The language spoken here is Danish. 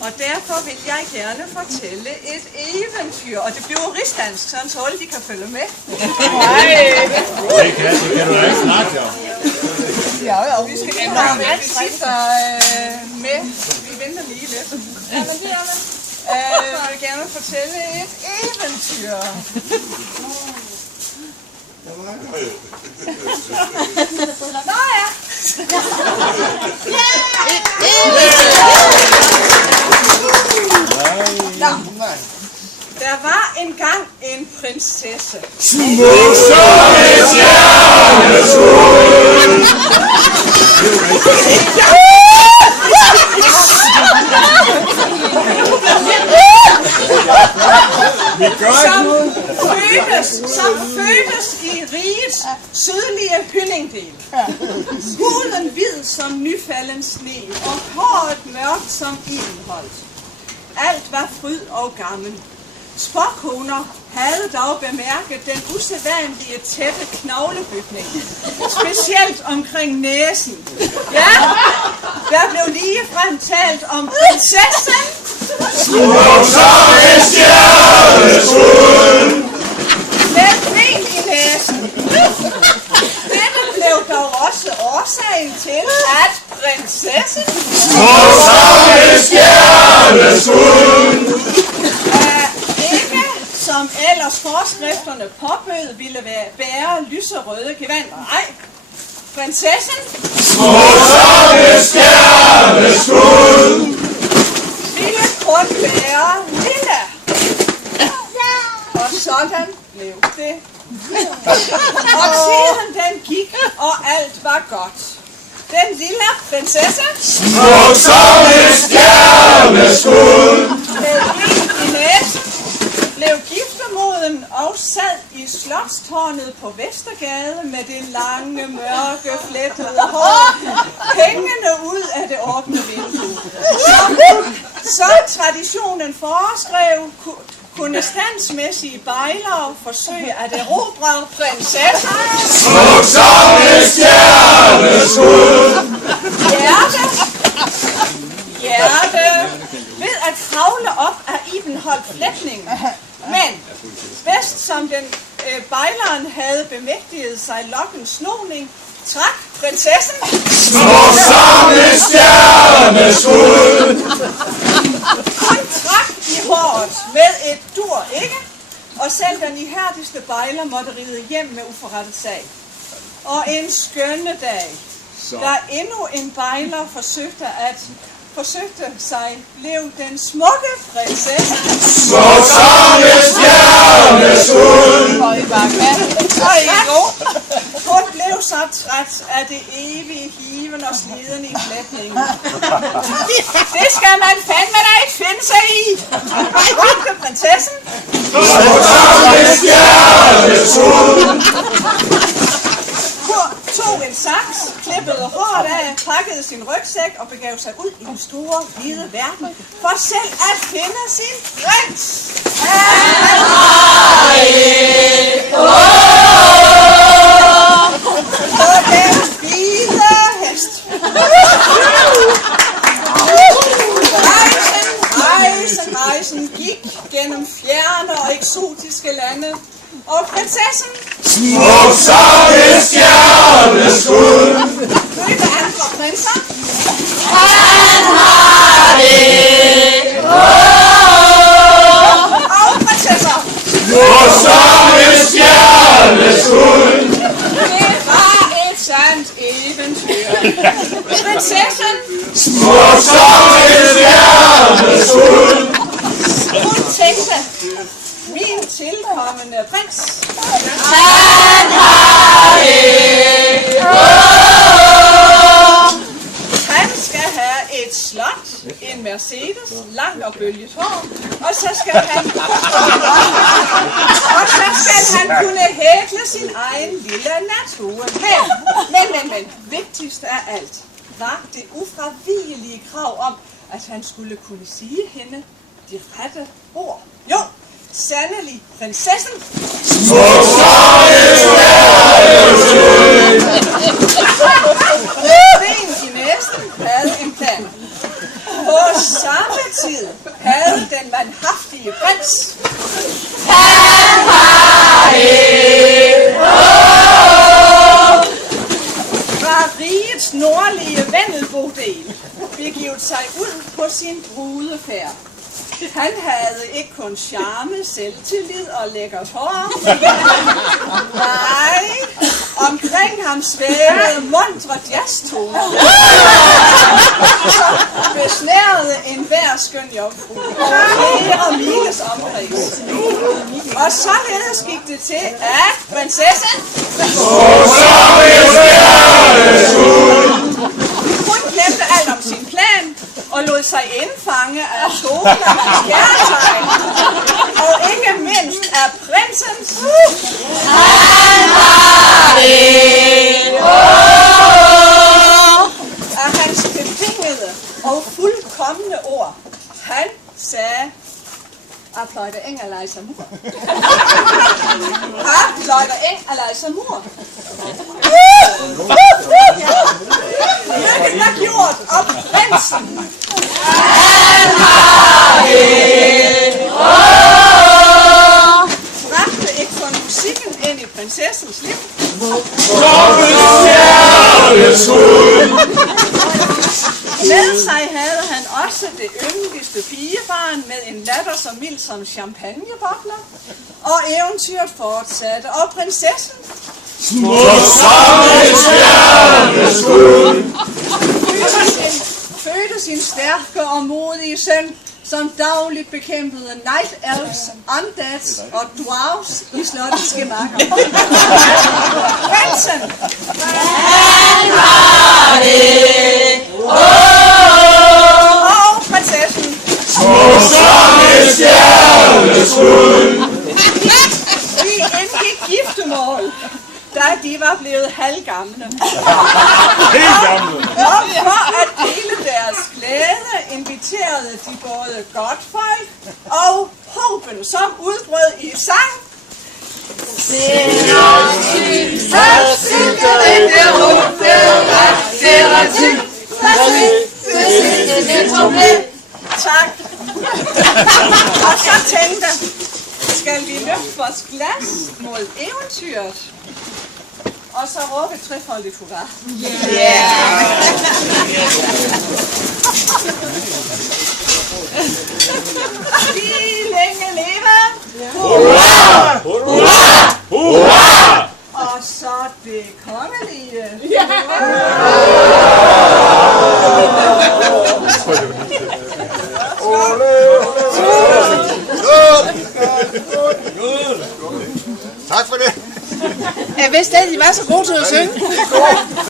Og derfor vil jeg gerne fortælle et eventyr. Og det bliver rigsdansk, sådan så alle de kan følge med. Det kan du da ikke snakke om. Ja, vi skal lige have vi sidder med. Vi venter lige lidt. Jamen, det er det. Jeg vil gerne fortælle et eventyr. Nå ja. Der var engang en prinsesse. Smuk som et stjerneskud. Som fødtes i rigets sydlige Hynningdel. Huden hvid som nyfalden sne, og håret mørkt som Ibenholt. Alt var fryd og gammel. Spåkoner havde dog bemærket den usædvanlige tætte knoglebygning, specielt omkring næsen. Ja, der blev ligefrem talt om prinsessen. Smuk som en stjerneskud. Med ben i næsen. Dette blev dog også årsagen til, at prinsessen smuk som en stjerneskud. Ikke som ellers forskrifterne påbød ville bære lyserøde gevanter. Nej, prinsessen smuk som en stjerneskud ville kun bære lille. Og sådan blev det. Og tiden den gik, og alt var godt. Den lille prinsesse smuk som en stjerneskud med ben i næsen blev giftermoden og sad i slotstårnet på Vestergade med det lange, mørke, flettede hår hængende ud af det åbne vindue. Som traditionen foreskrev, kunne standsmæssige bejlere forsøge at erobre prinsessen. Smuk som en stjerneskud. Hjerte ved at kravle op af Ibenholt-flætningen. Men bedst som den bejleren havde bemægtiget sig lokkens snoning, trak prinsessen. Smuk som en stjerneskud. Hun trak i håret med et dur, ikke? Og selv den ihærdigste bejler måtte ride hjem med uforrettet sag. Og en skønne dag, da endnu en bejler forsøgte sig, blev den smukke prinsesse smuk som en stjerneskud. Hun blev så træt af det evige hiven og sliden i flætningen. Det skal man fandme da ikke finde sig i, råbte prinsessen. Smuk som en stjerneskud. Tog en saks, klippede håret af, pakkede sin rygsæk og begav sig ud i den store, hvide verden for selv at finde sin prins. På den hvide hest. Rejsen gik gennem fjerne og eksotiske lande. Og prinsessen smuk som en stjerneskud. Mødte andre prinser. Han har det. Og prinsesser. Smuk som en stjerneskud. Det var et sandt eventyr. Prinsessen smuk som en stjerneskud. Hun tænkte, min tilkommende prins. Han har det. Han skal have et slot, en Mercedes, langt og bølget hår, og så skal han kunne hækle sin egen lille natur. Men, vigtigst af alt var det ufravigelige krav om, at han skulle kunne sige hende de rette ord. Jo, sandelig prinsessen. Smuk som en stjerneskud. Ben i næsen havde en plan. På samme tid havde den manhaftige prins. Fra rigets nordlige Vendelbodel begivet sig ud på sin brudefærd. Han havde ikke kun charme, selvtillid og lækkert hår. Nej, omkring ham svævede muntre jazztoner, besnærede enhver skøn jomfru over flere miles omkreds. Og således gik det til, at prinsessen hun glemte alt om sin plan og lod sig indfange af solernes kærtegn, og ikke mindst af prinsens af hans bevingede og fuldkomne ord. Han sagde, Apløjter eng Eliza Moore. Apløjter eng Eliza Moore. Lykken var gjort, og prinsen bragte ikke kun musikken ind i prinsessens liv. Med sig havde han også det yndigste pigebarn med en latter så mild som champagnebobler, og eventyret fortsatte, og prinsessen fødte sin stærke og modige søn, som dagligt bekæmpede night elves, undeads og dwarves i slottets gemakker. Prinsen! Og prinsessen! De indgik giftermål, da de var blevet halvgamle. Og for at dele deres glæde inviterede de både Godtfolk og Hoben, som udbrød i sang. Tak. Og så tænkte, skal vi løfte vores glas mod eventyret? Og så råbe trefoldigt hurra. Vi længe leve. Hurra! Hurra! Hurra! Og så det kongelige. Tak for det. Jeg vidste, at I var så gode til at synge.